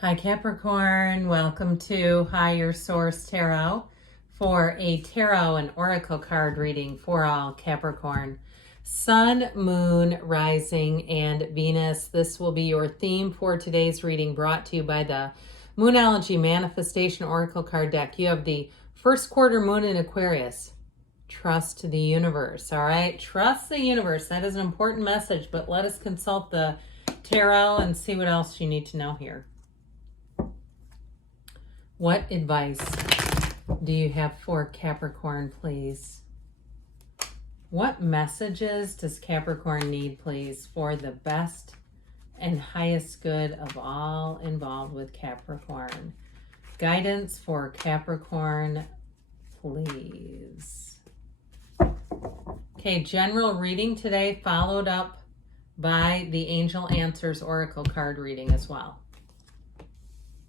Hi Capricorn, welcome to Higher Source Tarot for a tarot and oracle card reading for all Capricorn. Sun, Moon, Rising, and Venus. This will be your theme for today's reading, brought to you by the Moonology Manifestation Oracle card deck. You have the first quarter moon in Aquarius. Trust the universe, all right? Trust the universe. That is an important message, but let us consult the tarot and see what else you need to know here. What advice do you have for Capricorn, please? What messages does Capricorn need, please, for the best and highest good of all involved with Capricorn? Guidance for Capricorn, please. Okay, general reading today, followed up by the Angel Answers Oracle card reading as well.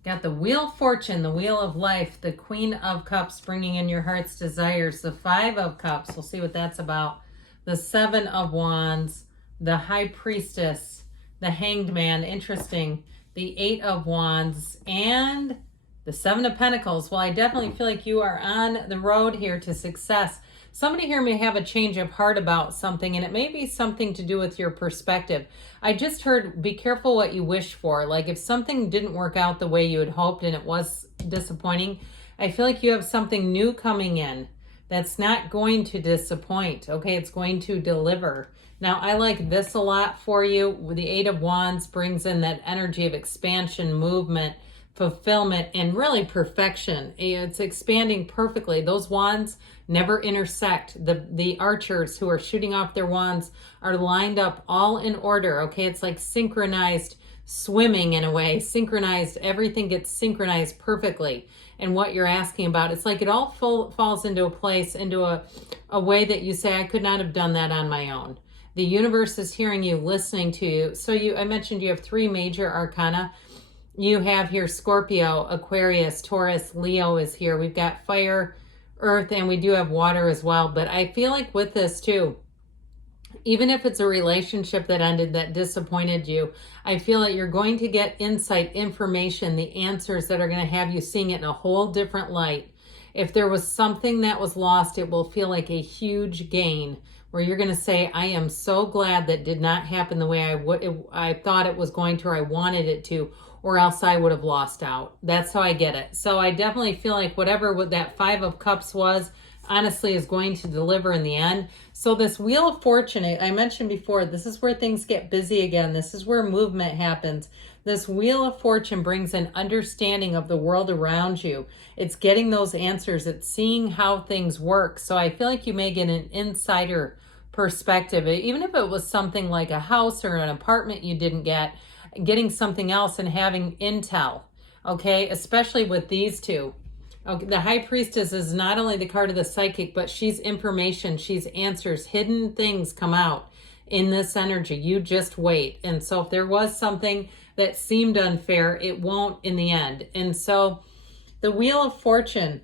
Got the Wheel of Fortune, the Wheel of Life, the Queen of Cups bringing in your heart's desires, the Five of Cups, we'll see what that's about, the Seven of Wands, the High Priestess, the Hanged Man, interesting, the Eight of Wands, and the Seven of Pentacles. Well, I definitely feel like you are on the road here to success. Somebody here may have a change of heart about something, and it may be something to do with your perspective. I just heard, be careful what you wish for. Like if something didn't work out the way you had hoped and it was disappointing, I feel like you have something new coming in that's not going to disappoint. Okay, it's going to deliver. Now, I like this a lot for you. The Eight of Wands brings in that energy of expansion, movement, fulfillment, and really perfection. It's expanding perfectly. Those wands never intersect. The archers who are shooting off their wands are lined up all in order. Okay, it's like synchronized swimming in a way. Synchronized, everything gets synchronized perfectly. And what you're asking about, it's like it all falls into a place, into a way that you say, I could not have done that on my own. The universe is hearing you, listening to you. So I mentioned you have three major arcana. You have here Scorpio, Aquarius, Taurus, Leo is here. We've got fire, earth, and we do have water as well. But I feel like with this too, even if it's a relationship that ended, that disappointed you, I feel that you're going to get insight, information, the answers that are going to have you seeing it in a whole different light. If there was something that was lost, it will feel like a huge gain, where you're going to say, I am so glad that did not happen the way I thought it was going to, or I wanted it to, or else I would have lost out. That's how I get it. So I definitely feel like whatever that Five of Cups was, honestly, is going to deliver in the end. So this Wheel of Fortune, I mentioned before, this is where things get busy again. This is where movement happens. This Wheel of Fortune brings an understanding of the world around you. It's getting those answers. It's seeing how things work. So I feel like you may get an insider perspective, even if it was something like a house or an apartment you didn't get, getting something else and having intel, okay, especially with these two. Okay, the High Priestess is not only the card of the psychic, but she's information, she's answers, hidden things come out in this energy. You just wait. And so if there was something that seemed unfair, it won't in the end. And so the Wheel of Fortune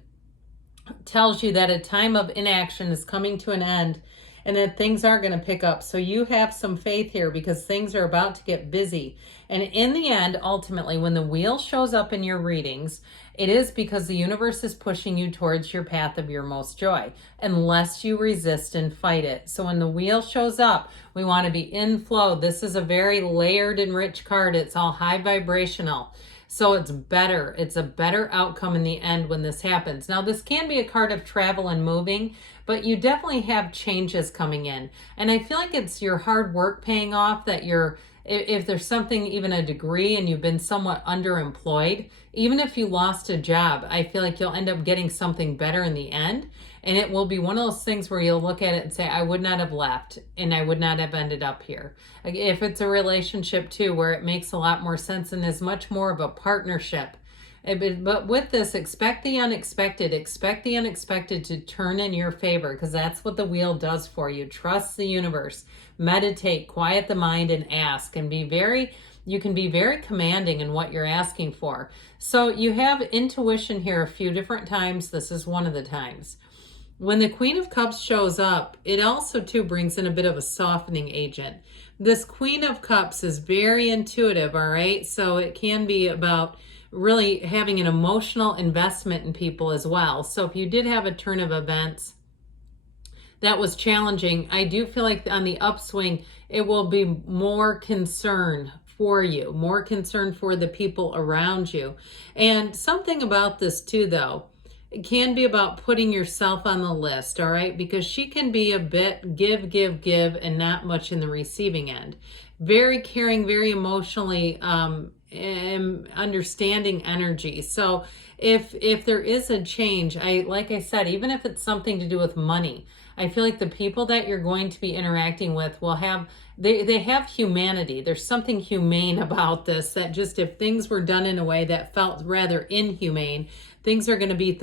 tells you that a time of inaction is coming to an end, and that things aren't going to pick up. So you have some faith here because things are about to get busy. And in the end, ultimately, when the wheel shows up in your readings, it is because the universe is pushing you towards your path of your most joy, unless you resist and fight it. So when the wheel shows up, we want to be in flow. This is a very layered and rich card. It's all high vibrational. So it's better. It's a better outcome in the end when this happens. Now, this can be a card of travel and moving, but you definitely have changes coming in. And I feel like it's your hard work paying off, that if there's something, even a degree, and you've been somewhat underemployed, even if you lost a job, I feel like you'll end up getting something better in the end. And it will be one of those things where you'll look at it and say, I would not have left and I would not have ended up here. Like if it's a relationship too, where it makes a lot more sense and is much more of a partnership. But with this, expect the unexpected. Expect the unexpected to turn in your favor, because that's what the wheel does for you. Trust the universe. Meditate, quiet the mind, and ask. And you can be very commanding in what you're asking for. So you have intuition here a few different times. This is one of the times. When the Queen of Cups shows up, it also too brings in a bit of a softening agent. This Queen of Cups is very intuitive, all right? So it can be about really having an emotional investment in people as well. So if you did have a turn of events that was challenging, I do feel like on the upswing, it will be more concern for you, more concern for the people around you. And something about this too, though, it can be about putting yourself on the list, all right? Because she can be a bit give, and not much in the receiving end. Very caring, very emotionally and understanding energy. So if there is a change, like I said, even if it's something to do with money, I feel like the people that you're going to be interacting with will have, they have humanity. There's something humane about this, that just if things were done in a way that felt rather inhumane, things are going to be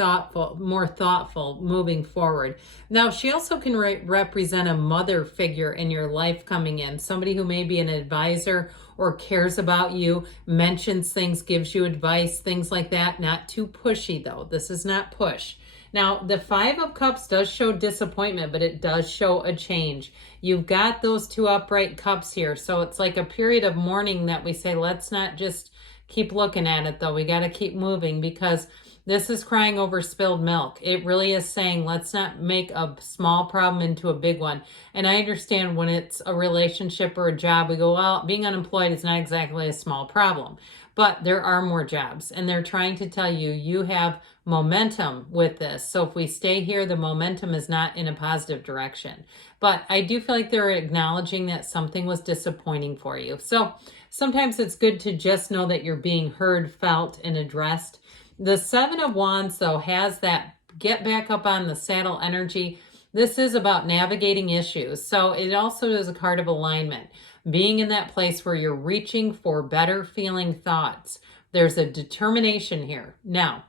more thoughtful moving forward. Now, she also can represent a mother figure in your life coming in, somebody who may be an advisor or cares about you, mentions things, gives you advice, things like that. Not too pushy though. This is not push. Now, the Five of Cups does show disappointment, but it does show a change. You've got those two upright cups here. So it's like a period of mourning that we say, let's not just keep looking at it though. We got to keep moving, because this is crying over spilled milk. It really is saying, let's not make a small problem into a big one. And I understand when it's a relationship or a job, we go, well, being unemployed is not exactly a small problem. But there are more jobs, and they're trying to tell you, you have momentum with this. So if we stay here, the momentum is not in a positive direction. But I do feel like they're acknowledging that something was disappointing for you. So sometimes it's good to just know that you're being heard, felt, and addressed. The Seven of Wands, though, has that get back up on the saddle energy. This is about navigating issues. So it also is a card of alignment. Being in that place where you're reaching for better feeling thoughts. There's a determination here. Now,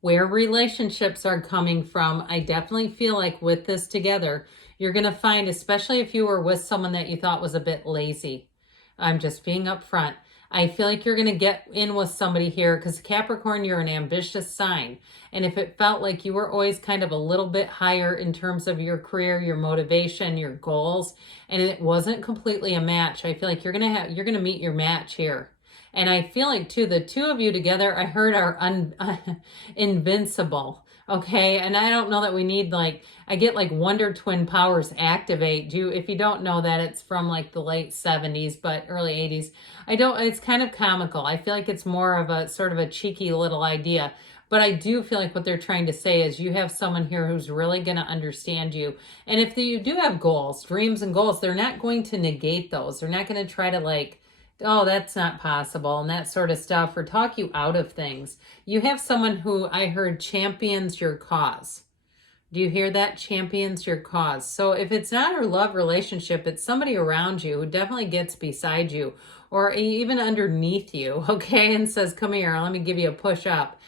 where relationships are coming from, I definitely feel like with this together, you're going to find, especially if you were with someone that you thought was a bit lazy. I'm just being upfront. I feel like you're going to get in with somebody here, because Capricorn, you're an ambitious sign. And if it felt like you were always kind of a little bit higher in terms of your career, your motivation, your goals, and it wasn't completely a match, I feel like you're going to meet your match here. And I feel like too, the two of you together, I heard, are invincible. Okay. And I don't know that we need, like, I get like Wonder Twin powers activate. If you don't know that, it's from like the late 70s, but early 80s. It's kind of comical. I feel like it's more of a sort of a cheeky little idea. But I do feel like what they're trying to say is you have someone here who's really going to understand you. And if you do have goals, dreams and goals, they're not going to negate those. They're not going to try to like, oh, that's not possible, and that sort of stuff, or talk you out of things. You have someone who I heard champions your cause. Do you hear that? Champions your cause. So if it's not a love relationship, it's somebody around you who definitely gets beside you or even underneath you, okay, and says, come here, let me give you a push up.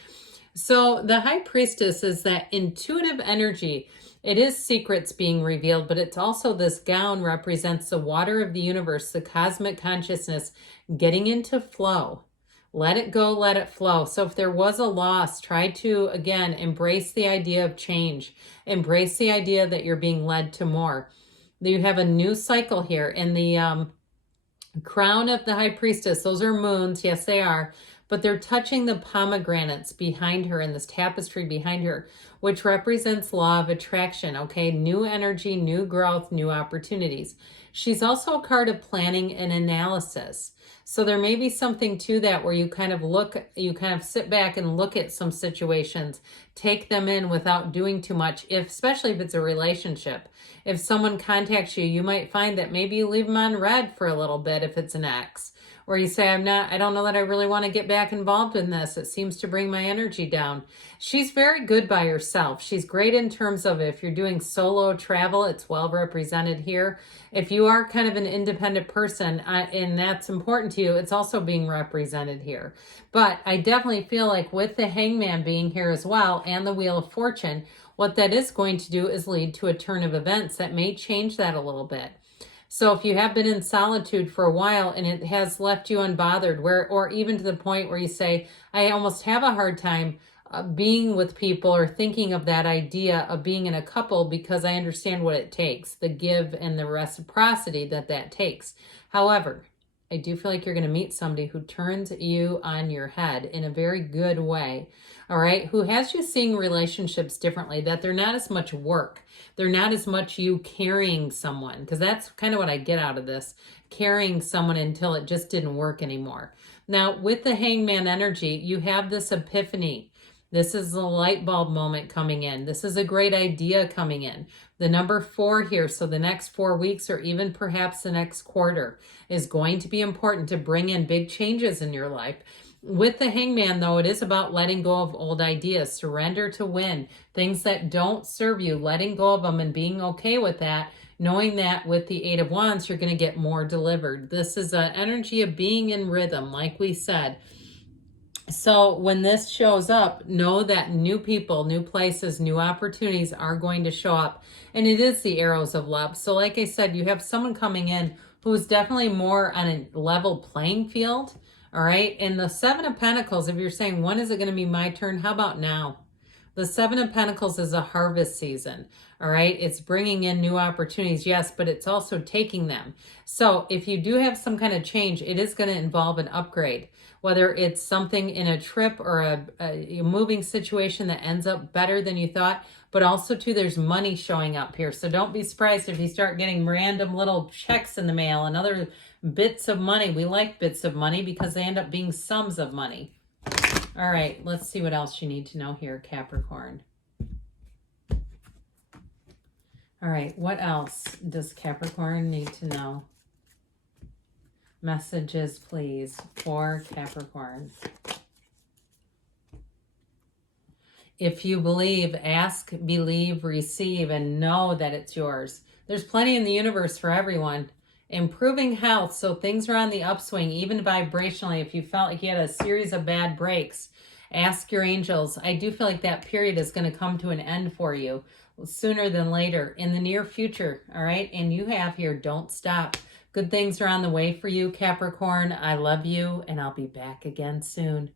So the High Priestess is that intuitive energy. It is secrets being revealed, but it's also, this gown represents the water of the universe, the cosmic consciousness getting into flow. Let it go, let it flow. So if there was a loss, try to, again, embrace the idea of change. Embrace the idea that you're being led to more. You have a new cycle here. In the crown of the High Priestess, those are moons. Yes, they are. But they're touching the pomegranates behind her in this tapestry behind her, which represents law of attraction, okay? New energy, new growth, new opportunities. She's also a card of planning and analysis. So there may be something to that where you kind of sit back and look at some situations, take them in without doing too much, especially if it's a relationship. If someone contacts you, you might find that maybe you leave them on red for a little bit if it's an ex. Or you say, I don't know that I really want to get back involved in this. It seems to bring my energy down. She's very good by herself. She's great in terms of if you're doing solo travel, it's well represented here. If you are kind of an independent person and that's important to you, it's also being represented here. But I definitely feel like with the Hangman being here as well and the Wheel of Fortune, what that is going to do is lead to a turn of events that may change that a little bit. So if you have been in solitude for a while and it has left you unbothered, or even to the point where you say, I almost have a hard time being with people or thinking of that idea of being in a couple because I understand what it takes, the give and the reciprocity that takes. However, I do feel like you're going to meet somebody who turns you on your head in a very good way, all right, who has you seeing relationships differently, that they're not as much work. They're not as much you carrying someone, because that's kind of what I get out of this, carrying someone until it just didn't work anymore. Now, with the Hangman energy, you have this epiphany. This is a light bulb moment coming in. This is a great idea coming in. The number 4 here, so the next 4 weeks or even perhaps the next quarter is going to be important to bring in big changes in your life. With the Hangman, though, it is about letting go of old ideas, surrender to win, things that don't serve you, letting go of them and being okay with that, knowing that with the 8 of Wands, you're going to get more delivered. This is an energy of being in rhythm, like we said. So when this shows up, know that new people, new places, new opportunities are going to show up. And it is the arrows of love. So like I said, you have someone coming in who is definitely more on a level playing field. All right. And the 7 of Pentacles, if you're saying, when is it going to be my turn? How about now? The 7 of Pentacles is a harvest season. All right. It's bringing in new opportunities. Yes, but it's also taking them. So if you do have some kind of change, it is going to involve an upgrade. Whether it's something in a trip or a moving situation that ends up better than you thought, but also too, there's money showing up here. So don't be surprised if you start getting random little checks in the mail and other bits of money. We like bits of money because they end up being sums of money. All right, let's see what else you need to know here, Capricorn. All right, what else does Capricorn need to know? Messages, please, for Capricorn. If you believe, ask, believe, receive, and know that it's yours. There's plenty in the universe for everyone. Improving health, so things are on the upswing, even vibrationally. If you felt like you had a series of bad breaks, ask your angels. I do feel like that period is going to come to an end for you sooner than later, in the near future, all right? And you have here, don't stop. Good things are on the way for you, Capricorn. I love you, and I'll be back again soon.